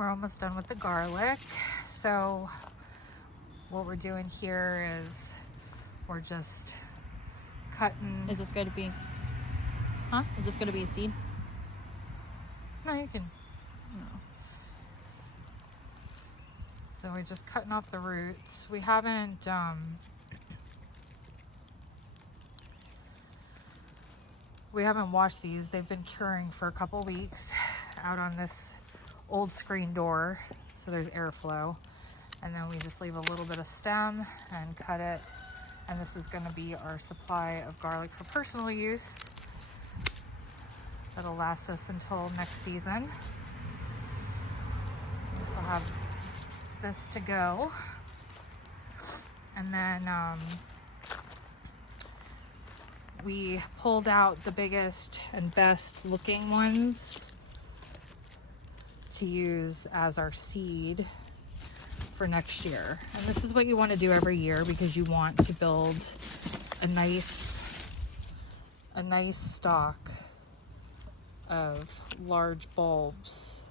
we're almost done with the garlic. So what we're doing here is we're just cutting. Is this going to be, is this going to be a seed? No, you can, So we're just cutting off the roots. We haven't, washed these. They've been curing for a couple weeks out on this old screen door, so there's airflow. And then we just leave a little bit of stem and cut it. And this is going to be our supply of garlic for personal use. That'll last us until next season. We still have this to go. And then we pulled out the biggest and best looking ones to use as our seed for next year. And this is what you want to do every year because you want to build a nice stock of large bulbs.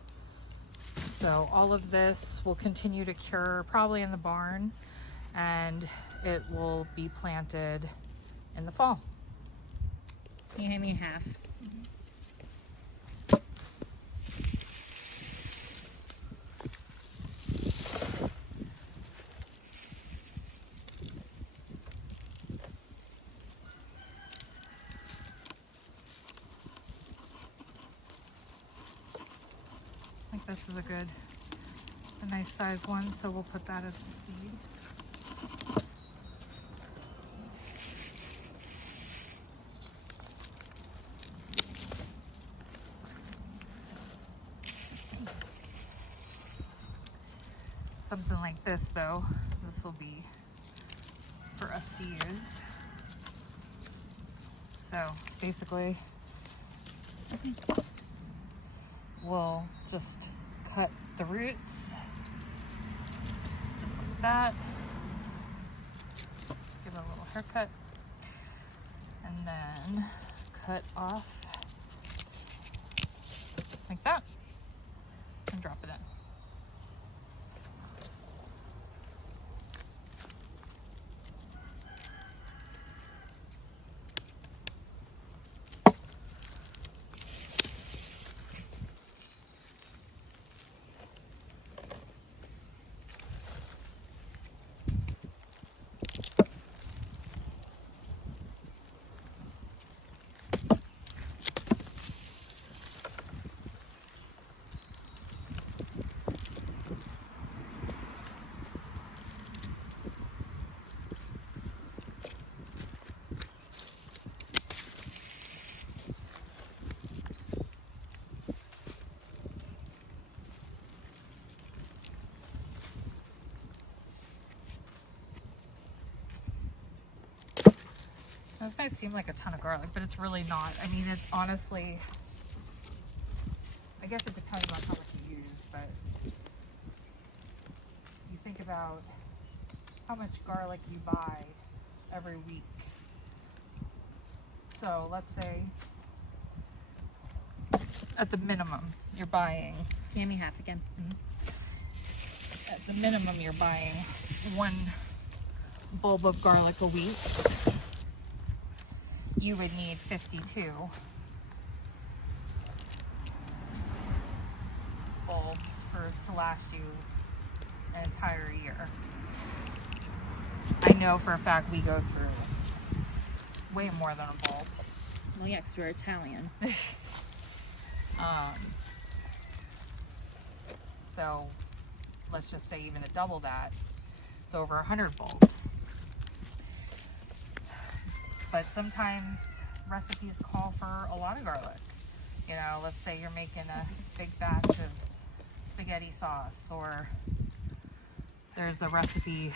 So all of this will continue to cure probably in the barn, and it will be planted in the fall. Can you hand me half? I think this is a nice size one, so we'll put that as the seed. Something like this though, this will be for us to use. So basically, we'll just cut the roots, just like that. Give it a little haircut, and then cut off like that, and drop it in. This might seem like a ton of garlic, but it's really not. I mean, it's honestly, I guess it depends on how much you use, but you think about how much garlic you buy every week. So let's say at the minimum you're buying, Hand me half again. At the minimum you're buying one bulb of garlic a week. You would need 52 bulbs to last you an entire year. I know for a fact we go through way more than a bulb. Well, yeah, because we're Italian. So let's just say even to double that, it's over 100 bulbs. But sometimes recipes call for a lot of garlic. You know, let's say you're making a big batch of spaghetti sauce, or there's a recipe,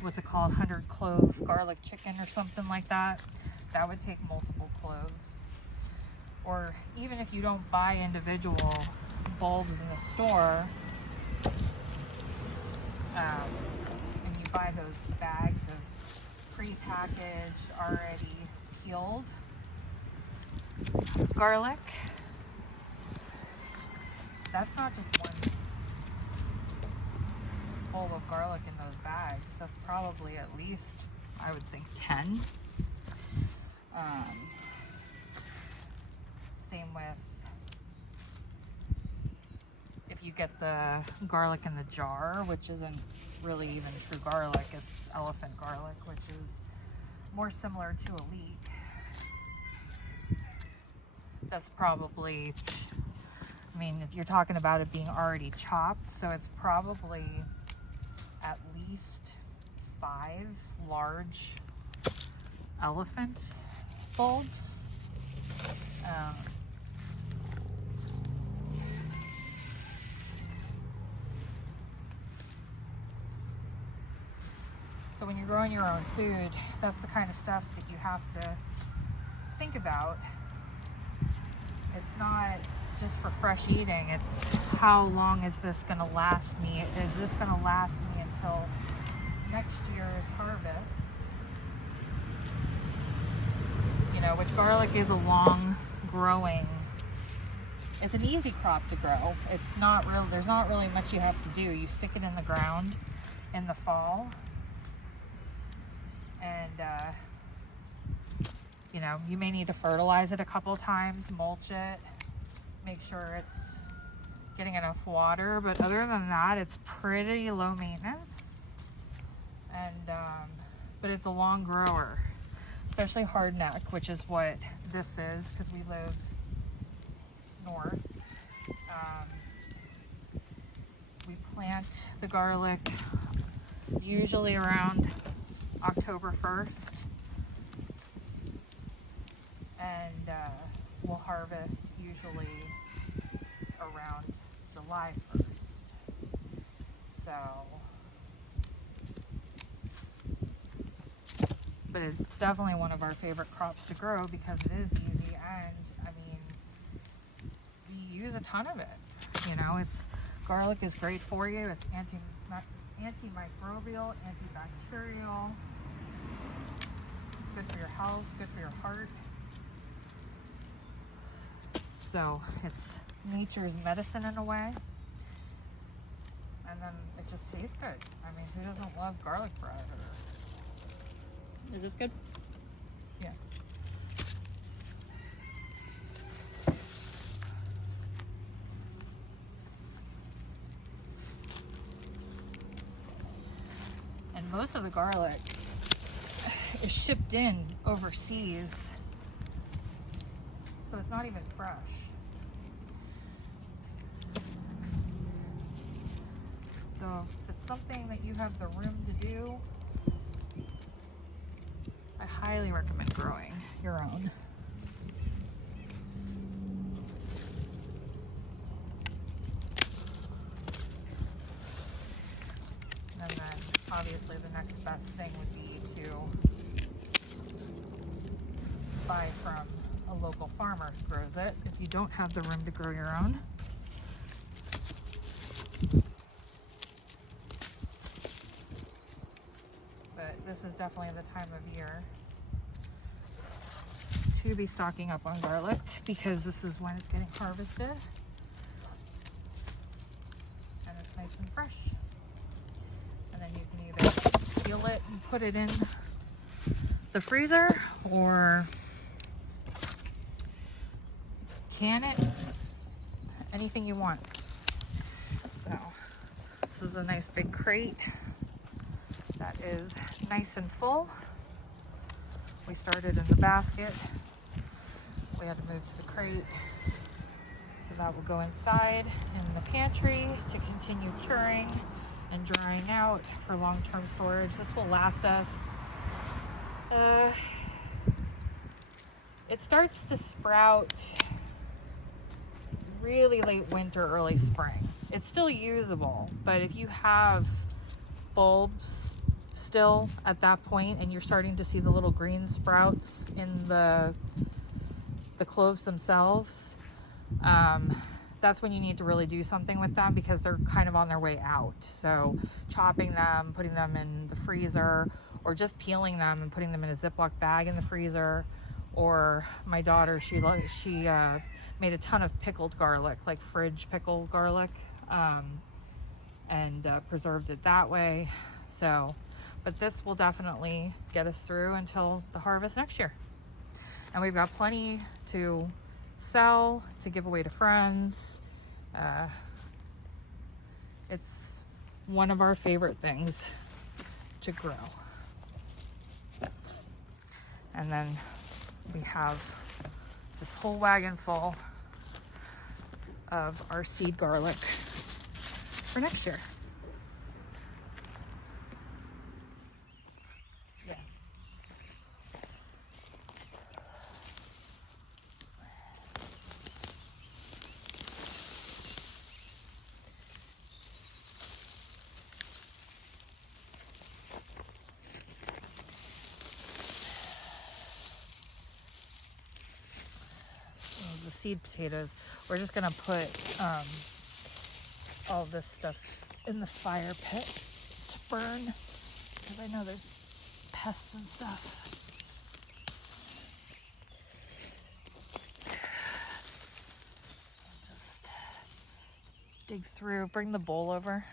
what's it called, 100 cloves garlic chicken or something like that. That would take multiple cloves. Or even if you don't buy individual bulbs in the store, and you buy those bags of pre-packaged, already peeled garlic, that's not just one full of garlic in those bags. That's probably at least, I would think, 10. Same with if you get the garlic in the jar, which isn't really even true garlic, it's elephant garlic, which is more similar to a leek. That's probably, I mean, if you're talking about it being already chopped, so it's probably at least 5 large elephant bulbs. So when you're growing your own food, that's the kind of stuff that you have to think about. It's not just for fresh eating, it's how long is this going to last me? Is this going to last me until next year's harvest? You know, which garlic is a long growing, it's an easy crop to grow. It's not real, there's not really much you have to do. You stick it in the ground in the fall, and you know, you may need to fertilize it a couple times, mulch it, make sure it's getting enough water, but other than that, it's pretty low maintenance. And but it's a long grower, especially hardneck, which is what this is, because we live north. We plant the garlic usually around October 1st, and we'll harvest usually around July 1st. So, but it's definitely one of our favorite crops to grow because it is easy, and I mean, we use a ton of it. You know, garlic is great for you. It's antimicrobial, antibacterial. It's good for your health, good for your heart. So it's nature's medicine in a way. And then it just tastes good. I mean, who doesn't love garlic bread? Is this good? Yeah. And most of the garlic is shipped in overseas, so it's not even fresh. So if it's something that you have the room to do, I highly recommend growing your own. And then obviously the next best thing would be to buy from a local farmer who grows it if you don't have the room to grow your own. But this is definitely the time of year to be stocking up on garlic because this is when it's getting harvested and it's nice and fresh. And then you can either peel it and put it in the freezer or can it, anything you want. So this is a nice big crate that is nice and full. We started in the basket. We had to move to the crate. So that will go inside in the pantry to continue curing and drying out for long-term storage. This will last us, it starts to sprout really late winter, early spring. It's still usable, but if you have bulbs still at that point and you're starting to see the little green sprouts in the cloves themselves, that's when you need to really do something with them because they're kind of on their way out. So chopping them, putting them in the freezer, or just peeling them and putting them in a Ziploc bag in the freezer. Or my daughter, she made a ton of pickled garlic, like fridge pickled garlic, and preserved it that way. So, but this will definitely get us through until the harvest next year. And we've got plenty to sell, to give away to friends. It's one of our favorite things to grow. And then we have this whole wagon full of our seed garlic for next year. Yeah. The seed potatoes, we're just gonna put all this stuff in the fire pit to burn, because I know there's pests and stuff. Just dig through, bring the bowl over.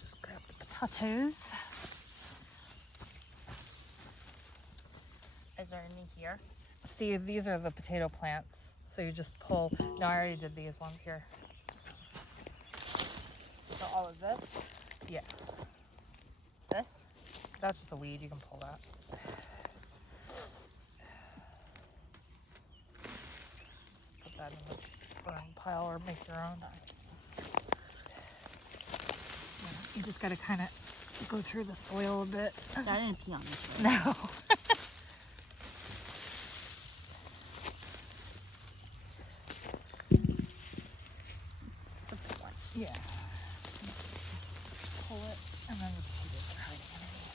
Just grab the potatoes. Is there any here? See, these are the potato plants. So you just pull. No, I already did these ones here. So all of this? Yeah. This? That's just a weed. You can pull that. Just put that in the burn pile or make your own. Yeah, you just got to kind of go through the soil a bit. I didn't pee on this one. No. Yeah. Pull it, and then the potatoes are hiding underneath.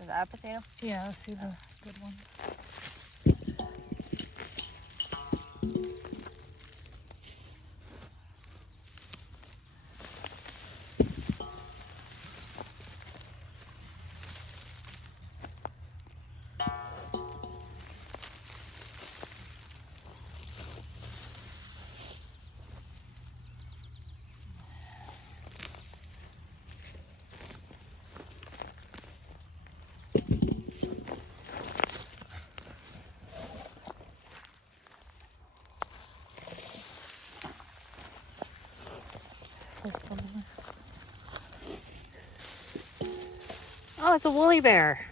Is that a potato? Yeah, let's see the good ones. This one. Oh, it's a woolly bear.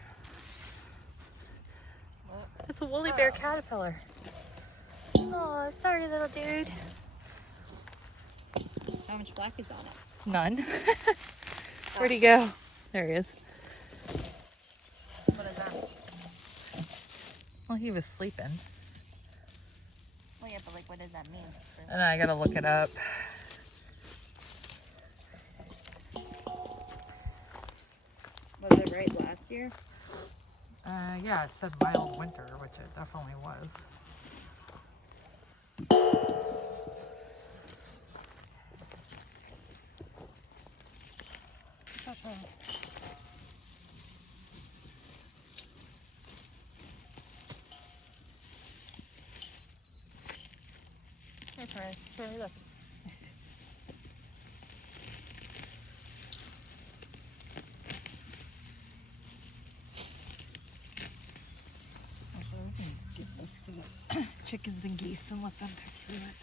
It's a woolly bear caterpillar. Oh, sorry, little dude. How much black is on it? None. Where'd he go? There he is. What is that? Well, he was sleeping. Well, yeah, but like, what does that mean? And I gotta look it up. Was it right last year? Yeah, it said mild winter, which it definitely was. Hey, Trey. Trey, look. Actually, we can give this to the chickens and geese and let them pick through it.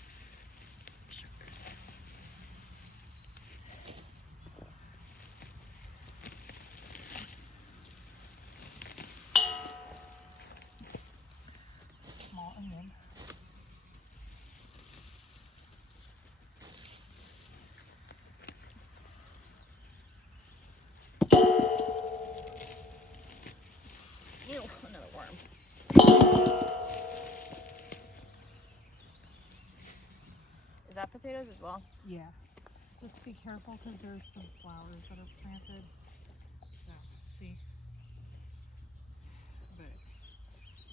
Small onion. that potatoes as well? Yeah. Just be careful because there's some flowers that are planted. So, see? But,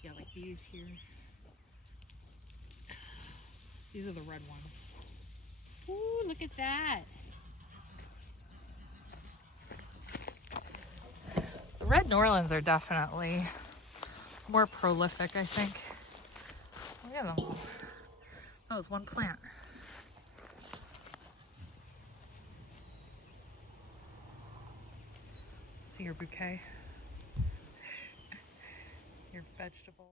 yeah, like these here. These are the red ones. Ooh, look at that. The red Norlands are definitely more prolific, I think. Look at them all. That was one plant. See your bouquet? Your vegetable.